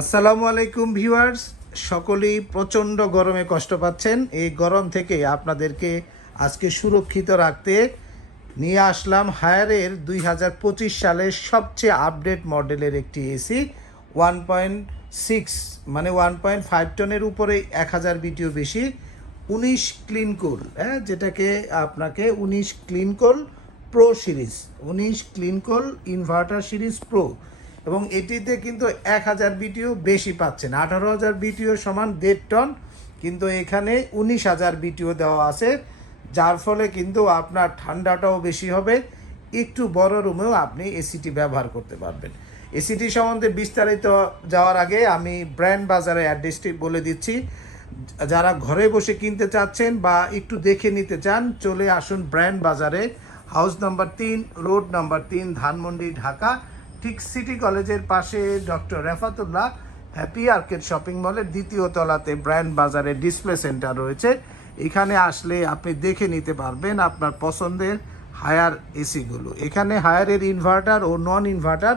আসসালামু আলাইকুম ভিউয়ার্স, সকলেই প্রচণ্ড গরমে কষ্ট পাচ্ছেন। এই গরম থেকে আপনাদেরকে আজকে সুরক্ষিত রাখতে নিয়ে আসলাম হায়ারের 2025 সালের সবচেয়ে আপডেট মডেলের একটি এসি 1.6 মানে 1.5 টনের উপরে 1000 বিটিও বেশি 19 ক্লিন কুল, যেটাকে আপনাকে 19 ক্লিন কুল প্রো সিরিজ, 19 ক্লিন কুল ইনভার্টার সিরিজ প্রো, এবং এটিতে কিন্তু 1000 বিটিও বেশি পাচ্ছেন। 18,000 বিটিও সমান 1.5 টন, কিন্তু এখানে 19,000 বিটিও দেওয়া আছে, যার ফলে কিন্তু আপনার ঠান্ডাটাও বেশি হবে। একটু বড় রুমেও আপনি এসিটি ব্যবহার করতে পারবেন। এসিটি সম্বন্ধে বিস্তারিত যাওয়ার আগে আমি ব্র্যান্ড বাজারের অ্যাড্রেসটি বলে দিচ্ছি। যারা ঘরে বসে কিনতে চাচ্ছেন বা একটু দেখে নিতে চান, চলে আসুন ব্র্যান্ড বাজারে, house number 3, road number 3, Dhanmondi, Dhaka. ঠিক সিটি কলেজের পাশে doctor Refatullah happy arcade shopping মলের দ্বিতীয় তলাতে ব্র্যান্ড বাজারের ডিসপ্লে সেন্টার রয়েছে। এখানে আসলে আপনি দেখে নিতে পারবেন আপনার পছন্দের হায়ার এসিগুলো। এখানে হায়ারের ইনভার্টার ও নন ইনভার্টার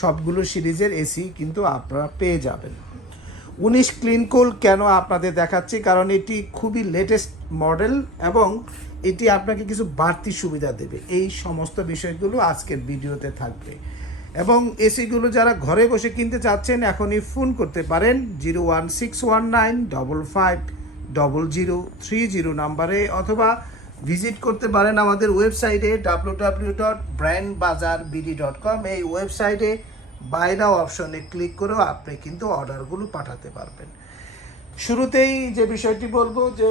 সবগুলো সিরিজের এসি কিন্তু আপনারা পেয়ে যাবেন। 19 ক্লিন কুল কেন আপনাদের দেখাচ্ছি, কারণ এটি খুবই লেটেস্ট মডেল এবং এটি আপনাকে কিছু বাড়তি সুবিধা দেবে। এই সমস্ত বিষয়গুলো আজকের ভিডিওতে থাকবে। এবং এসিগুলো যারা ঘরে বসে কিনতে চাচ্ছেন, এখনই ফোন করতে পারেন 01619550030 নাম্বারে, অথবা ভিজিট করতে পারেন আমাদের ওয়েবসাইটে www.brandbazarbd.com। এই ওয়েবসাইটে বাই নাও অপশনে ক্লিক করেও আপনি কিন্তু অর্ডারগুলো পাঠাতে পারবেন। শুরুতেই যে বিষয়টি বলবো যে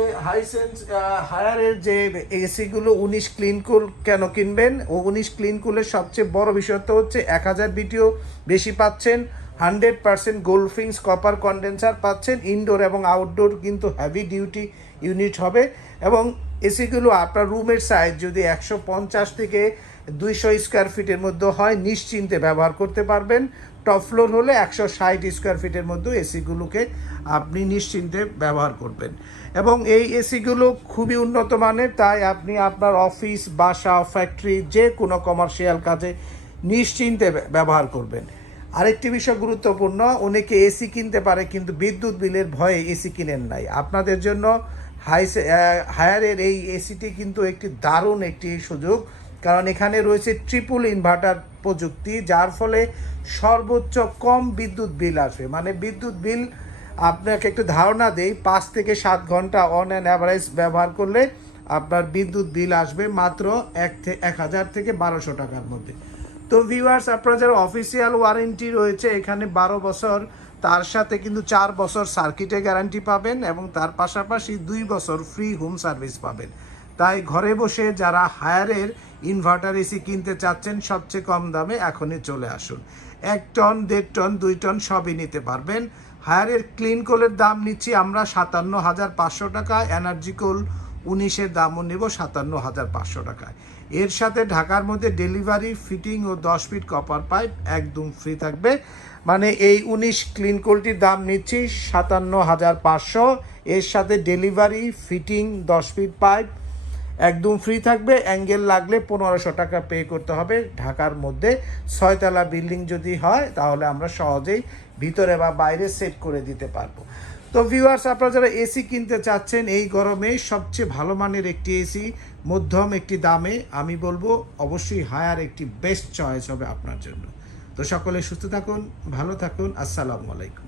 হায়ারের যে এসিগুলো 19 ক্লিন কুল কেন কিনবেন, ও 19 ক্লিন কুলের সবচেয়ে বড় বিষয়টা হচ্ছে 1000 বিটিও বেশি পাচ্ছেন, 100% গোল্ডফিংস কপার কন্ডেন্সার পাচ্ছেন, ইনডোর এবং আউটডোর কিন্তু হেভি ডিউটি ইউনিট হবে। এবং এসিগুলো আপনার রুমের সাইজ যদি 150 থেকে 200 স্কোয়ার ফিটের মধ্যে হয়, নিশ্চিন্তে ব্যবহার করতে পারবেন। টপ ফ্লোর হলে 160 স্কোয়ার ফিটের মধ্যে এসিগুলোকে আপনি নিশ্চিন্তে ব্যবহার করবেন। এবং এই এসিগুলো খুবই উন্নত মানের, তাই আপনি আপনার অফিস, বাসা, ফ্যাক্টরি, যে কোনো কমার্শিয়াল কাজে নিশ্চিন্তে ব্যবহার করবেন। আরেকটি বিষয় গুরুত্বপূর্ণ, অনেকে এসি কিনতে পারে কিন্তু বিদ্যুৎ বিলের ভয়ে এসি কিনেন নাই। আপনাদের জন্য হায়ারের এই এসিটি কিন্তু একটি দারুণ একটি সুযোগ, কারণ এখানে রয়েছে ট্রিপল ইনভার্টার প্রযুক্তি, যার ফলে সর্বোচ্চ কম বিদ্যুৎ বিল আসবে। মানে বিদ্যুৎ বিল আপনাকে একটু ধারণা দেই, 5 থেকে 7 ঘন্টা অন অ্যান অ্যাভারেজ ব্যবহার করলে আপনার বিদ্যুৎ বিল আসবে মাত্র 1000 থেকে 1200 টাকার মধ্যে। তো ভিউয়ার্স, আপনারা যারা অফিসিয়াল ওয়ারেন্টি রয়েছে এখানে 12 বছর, তার সাথে কিন্তু 4 বছর সার্কিটে গ্যারান্টি পাবেন এবং তার পাশাপাশি 2 বছর ফ্রি হোম সার্ভিস পাবেন। তাই ঘরে বসে যারা হায়ারের ইনভার্টার এসি কিনতে চাচ্ছেন সবচেয়ে কম দামে, এখনই চলে আসুন। 1 টন, 1.5 টন, 2 টন সবই নিতে পারবেন। হায়ারের ক্লিন কোলের দাম নিচ্ছি আমরা 57,500 টাকা, এনার্জি কোল 19-এর দামও নেব 57,500 টাকায়। এর সাথে ঢাকার মধ্যে ডেলিভারি, ফিটিং ও 10 ফিট কপার পাইপ একদম ফ্রি থাকবে। মানে এই 19 ক্লিন কোলটির দাম নিচ্ছি 57,500, এর সাথে ডেলিভারি, ফিটিং, 10 ফিট পাইপ একদম ফ্রি থাকবে। অ্যাঙ্গেল লাগলে 1500 টাকা পে করতে হবে। ঢাকার মধ্যে 6 তলা বিল্ডিং যদি হয় তাহলে আমরা সহজেই ভিতরে বা বাইরে সেট করে দিতে পারবো। তো ভিউয়ার্স, আপনারা যারা এসি কিনতে চাচ্ছেন এই গরমে সবচেয়ে ভালো মানের একটি এসি মধ্যম একটি দামে, আমি বলবো অবশ্যই হায়ার একটি বেস্ট চয়েস হবে আপনার জন্য। তো সকলে সুস্থ থাকুন, ভালো থাকুন, আসসালামু আলাইকুম।